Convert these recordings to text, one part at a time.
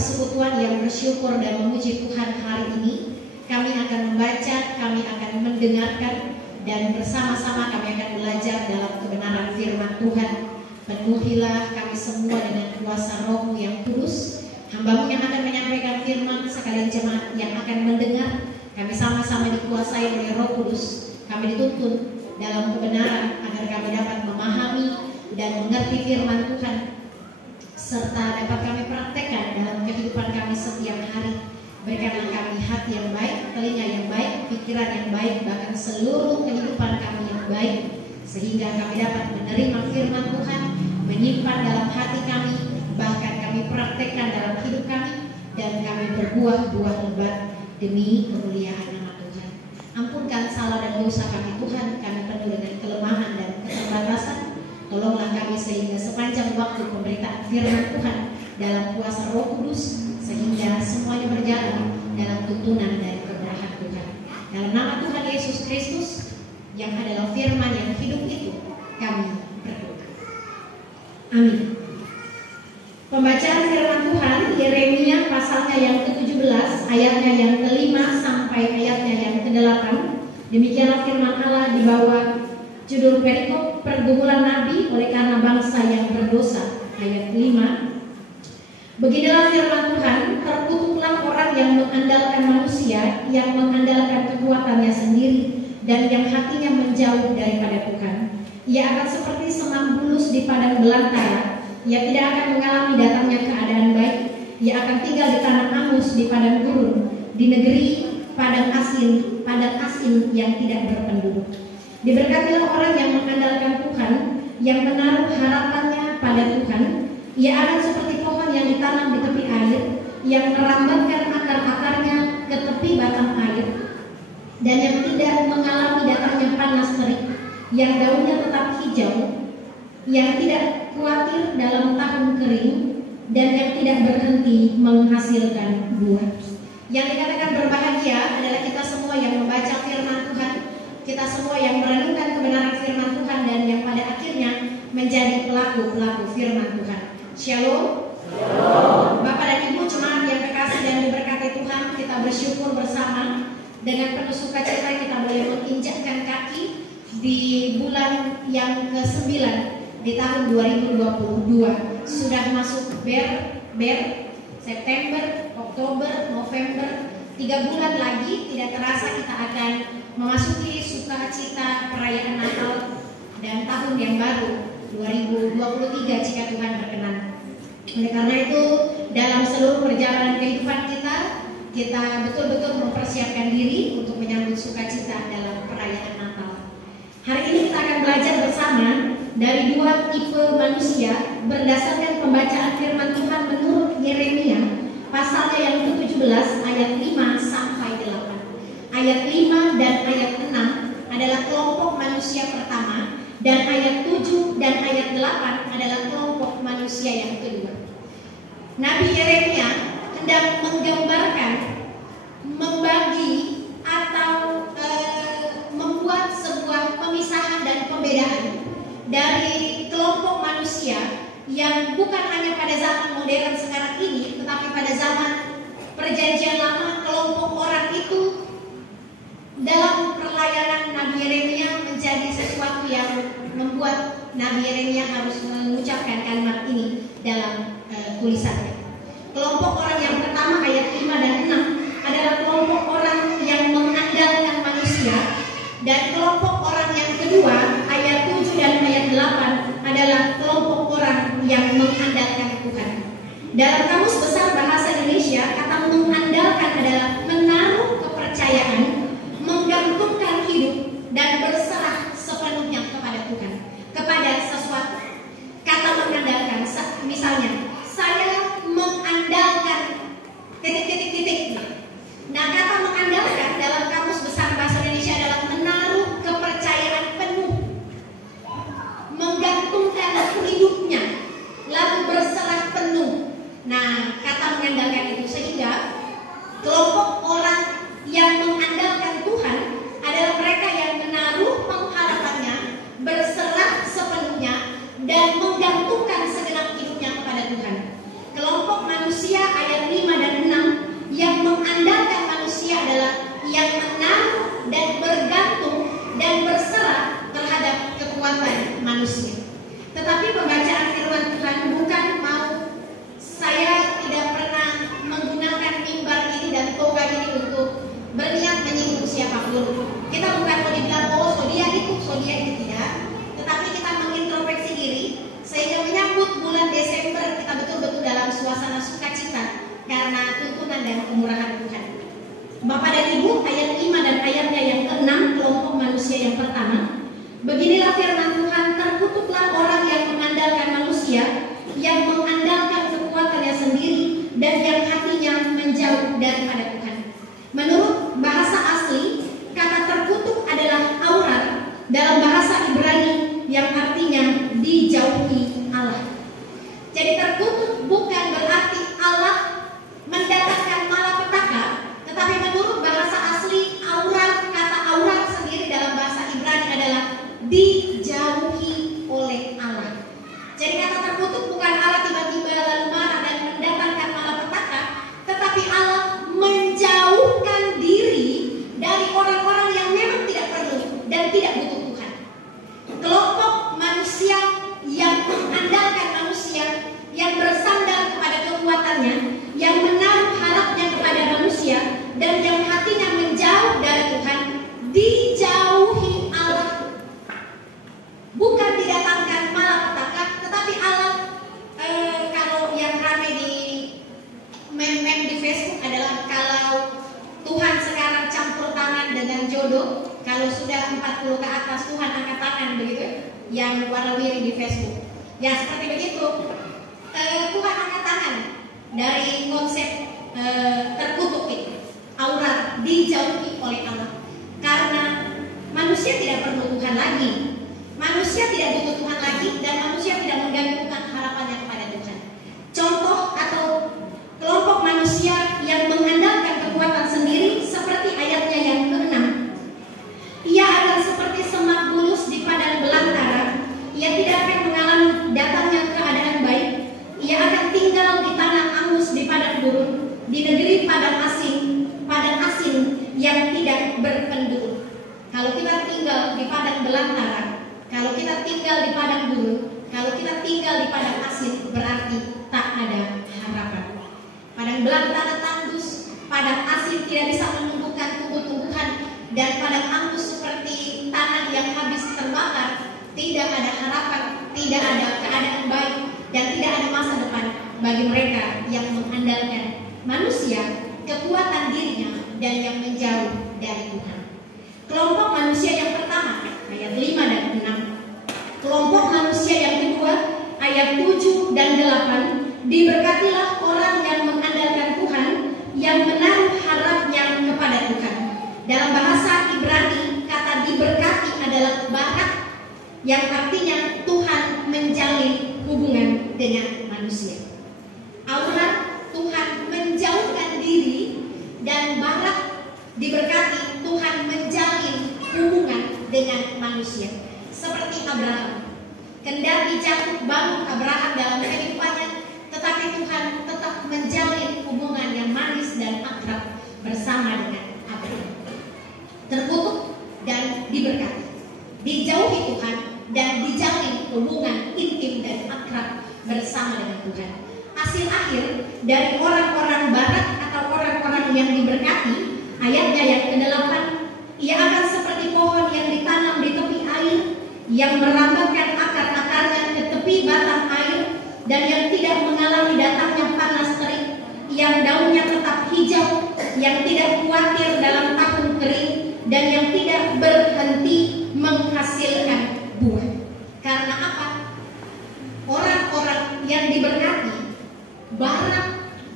persekutuan yang bersyukur dan memuji Tuhan hari ini. Kami akan membaca, kami akan mendengarkan, dan bersama-sama kami akan belajar dalam kebenaran firman Tuhan. Penuhilah kami semua dengan kuasa Roh-Mu yang kudus. Hamba-Mu yang akan menyampaikan firman, sekalian jemaat yang akan mendengar, kami sama-sama dikuasai oleh Roh Kudus. Kami dituntun dalam kebenaran agar kami dapat memahami dan mengerti firman Tuhan, serta dapat kami praktekkan dalam kehidupan kami setiap hari. Berikanlah kami hati yang baik, telinga yang baik, pikiran yang baik, bahkan seluruh kehidupan kami yang baik, sehingga kami dapat menerima firman Tuhan, menyimpan dalam hati kami, bahkan kami praktekkan dalam hidup kami, dan kami berbuah-buah lebat demi kemuliaan nama Tuhan. Ampunkan salah dan dosa kami Tuhan, kami penuh dengan kelemahan dan keterbatasan. Tolonglah kami sehingga sepanjang waktu pemberitaan firman Tuhan dalam kuasa Roh Kudus, sehingga semuanya berjalan dalam tuntunan dari kebenaran Tuhan. Dalam nama Tuhan Yesus Kristus yang adalah firman yang hidup itu, kami berdoa. Amin. Pembacaan firman Tuhan Yeremia pasalnya yang ke-17, ayatnya yang ke-5 sampai ayatnya yang ke-8. Demikianlah firman Allah di bawah judul perikop pergumulan nabi oleh karena bangsa yang berdosa. Ayat 5. Beginilah firman Tuhan, terkutuklah orang yang mengandalkan manusia, yang mengandalkan kekuatannya sendiri, dan yang hatinya menjauh daripada Tuhan. Ia akan seperti semang bulus di padang belantara. Ia tidak akan mengalami datangnya keadaan baik. Ia akan tinggal di tanah angus, di padang gurun, di negeri padang asin yang tidak berpenduduk. Diberkatilah orang yang mengandalkan Tuhan, yang menaruh harapannya pada Tuhan. Ia akan seperti pohon yang ditanam di tepi air, yang merambatkan akar-akarnya ke tepi batang air, dan yang tidak mengalami datangnya panas terik, yang daunnya tetap hijau, yang tidak khawatir dalam tahun kering, dan yang tidak berhenti menghasilkan buah. Yang dikatakan berbahagia adalah kita semua yang membaca firman Tuhan, kita semua yang merenungkan kebenaran firman Tuhan, dan yang pada akhirnya menjadi pelaku-pelaku firman Tuhan. Shalom. Shalom. Bapak dan Ibu jemaat yang terkasih dan diberkati Tuhan, kita bersyukur bersama. Dengan penuh sukacita kita boleh menginjakkan kaki di bulan yang ke-9 di tahun 2022. Sudah masuk September, Oktober, November, 3 bulan lagi tidak terasa kita akan memasuki sukacita perayaan Natal dan tahun yang baru 2023 jika Tuhan berkenan. Oleh karena itu, dalam seluruh perjalanan kehidupan kita betul-betul mempersiapkan diri untuk menyambut sukacita dalam perayaan Natal. Hari ini kita akan belajar bersama dari 2 tipe manusia berdasarkan pembacaan firman Tuhan menurut Yeremia pasalnya yang ke-17 ayat 5 sampai 8. Ayat 5 dan ayat 6 adalah kelompok manusia pertama, dan ayat 7 dan ayat 8 adalah kelompok manusia yang kedua. Nabi Yeremia hendak menggambarkan, membagi atau membuat sebuah pemisahan dan pembedaan dari kelompok manusia yang bukan hanya pada zaman modern sekarang ini, tetapi pada zaman perjanjian lama. Kelompok orang itu dalam pelayanan Nabi Yeremia menjadi sesuatu yang membuat Nabi Yeremia harus mengucapkan kalimat ini dalam tulisannya. Kelompok orang yang pertama ayat 5 dan 6 adalah kelompok orang yang mengandalkan manusia, dan kelompok orang yang kedua ayat 7 dan ayat 8 adalah kelompok orang yang mengandalkan Tuhan. Dalam Kamus Besar Bahasa Indonesia, kata mengandalkan adalah menaruh kepercayaan, menggantungkan hidup, dan berserah sepenuhnya kepada Tuhan, kepada sesuatu. Kata mengandalkan, misalnya, saya mengandalkan titik. Nah, kata mengandalkan dalam Kamus Besar Bahasa Indonesia adalah menaruh kepercayaan penuh, menggantungkan hidupnya, lalu berserah penuh. Nah, kata kemurahan Tuhan. Bapak dan Ibu, ayat 5 dan ayatnya yang ke-6, kelompok manusia yang pertama. Beginilah firman Tuhan, terkutuklah orang yang mengandalkan manusia, yang mengandalkan kekuatannya sendiri, dan yang hatinya menjauh daripada Tuhan. Menurut bahasa asli, kata terkutuk adalah aurat dalam bahasa Ibrani yang artinya dijauhi Allah. Jadi terkutuk bukan berarti Allah mendatangkan malapetaka, tetapi menurut bahasa asli aurat, kata aurat sendiri dalam bahasa Ibrani adalah dijauhi oleh Allah. Jadi kata terkutuk bukan Allah tiba-tiba lalu marah dan mendatangkan malapetaka, tetapi Allah menjauhkan diri dari orang-orang yang memang tidak perlu dan tidak butuh Tuhan. Kelompok manusia yang mengandalkan manusia, yang bersandar kepada kekuatannya, yang menaruh harapnya kepada manusia, dan yang hatinya menjauh dari Tuhan, dijauhi Allah. Bukan didatangkan malapetaka, tetapi Allah kalau yang ramai di meme-meme di Facebook adalah kalau Tuhan sekarang campur tangan dengan jodoh. Kalau sudah 40 ke atas Tuhan angkat tangan, begitu yang warawiri di Facebook. Ya seperti begitu. Tuhan angkat tangan dari konsep terkutuk itu, aurat dijauhi oleh Allah. Karena manusia tidak perlu Tuhan lagi, manusia tidak butuh Tuhan lagi, dan manusia tidak menggantungkan harapannya kepada Tuhan. Contoh atau kelompok manusia yang mengandalkan kekuatan sendiri seperti ayatnya yang ke-6. Ia akan seperti semak bulus di padang belantara. Ia tidak akan mengalami datangnya keadaan baik. Ia akan tinggal di tanah angus di padang gurun, di negeri padang asin yang tidak berpenduduk. Kalau kita tinggal di padang belantara, kalau kita tinggal di padang gurun, kalau kita tinggal di padang asin, berarti tak ada harapan. Padang belantara tandus, padang asin tidak bisa menumbuhkan tumbuh-tumbuhan, dan padang angus seperti tanah yang habis terbakar. Tidak ada harapan, tidak ada keadaan baik, dan tidak ada masa depan bagi mereka yang mengandalkan manusia, kekuatan dirinya, dan yang menjauh dari Tuhan. Kelompok manusia yang pertama, ayat 5 dan 6. Kelompok manusia yang kedua, ayat 7 dan 8. Diberkatilah orang yang mengandalkan Tuhan, yang menaruh harapnya kepada Tuhan. Dalam bahasa Ibrani, kata diberkati adalah barak, yang artinya Tuhan menjalin hubungan dengan manusia. Aurat, Tuhan menjauhkan diri, dan barak, diberkati, Tuhan menjalin hubungan dengan manusia. Seperti Abraham, kendati jatuh bangun Abraham dalam kehidupannya, tetapi Tuhan tetap menjalin hubungan yang manis dan akrab bersama dengan Abraham. Terkutuk dan diberkati, dijauhi Tuhan, dan dijalin hubungan intim dan akrab bersama dengan Tuhan. Hasil akhir dari orang-orang barat atau orang-orang yang diberkati, ayatnya yang ke-8, ia akan seperti pohon yang ditanam di tepi air, yang merambatkan akar-akarnya ke tepi batang air, dan yang tidak mengalami datangnya panas terik, yang daunnya tetap hijau, yang tidak khawatir dalam tahun kering, dan yang tidak berhenti menghasilkan buah. Karena apa? Orang-orang yang diberkati, barak,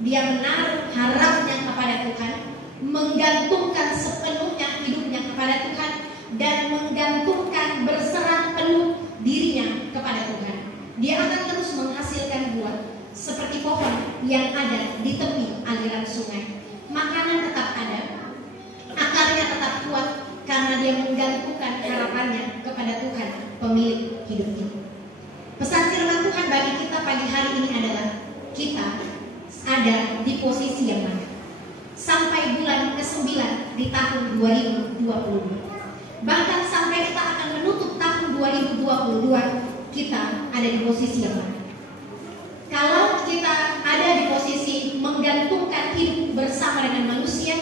dia menaruh harapnya kepada Tuhan, menggantungkan sepenuhnya hidupnya kepada Tuhan, dan menggantungkan berserah penuh dirinya kepada Tuhan. Dia akan terus menghasilkan buah seperti pohon yang ada di tepi aliran sungai. Makanan tetap ada, akarnya tetap kuat, karena dia menggantungkan harapannya kepada Tuhan, pemilik hidupnya. Pesan firman Tuhan bagi kita pagi hari ini adalah kita ada di posisi yang mana. Sampai bulan ke-9 di tahun 2022, bahkan sampai kita akan menutup tahun 2022, kita ada di posisi yang mana. Kalau kita ada di posisi menggantungkan hidup bersama dengan manusia,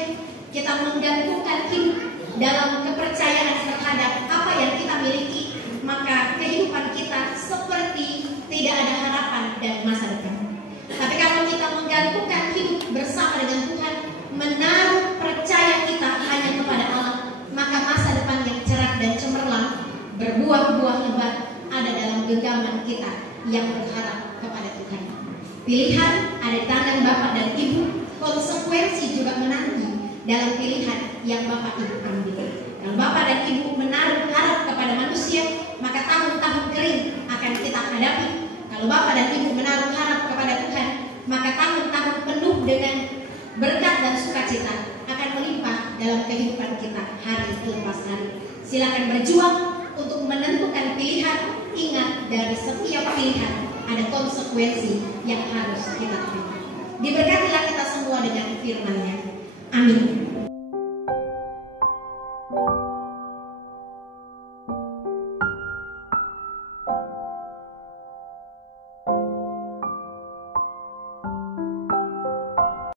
kita menggantungkan hidup dalam kepercayaan terhadap apa yang kita miliki, maka kehidupan kita seperti tidak ada harapan dan masa depan. Tapi kalau kita menggantungkan hidup bersama dengan Tuhan, dalam pilihan yang Bapak Ibu ambil. Kalau Bapak dan Ibu menaruh harap kepada manusia, maka tahun-tahun kering akan kita hadapi. Kalau Bapak dan Ibu menaruh harap kepada Tuhan, maka tahun-tahun penuh dengan berkat dan sukacita akan melimpah dalam kehidupan kita hari lepas hari. Silakan berjuang untuk menentukan pilihan. Ingat, dari setiap pilihan ada konsekuensi yang harus kita terima. Diberkatilah kita semua dengan firman-Nya. Amin.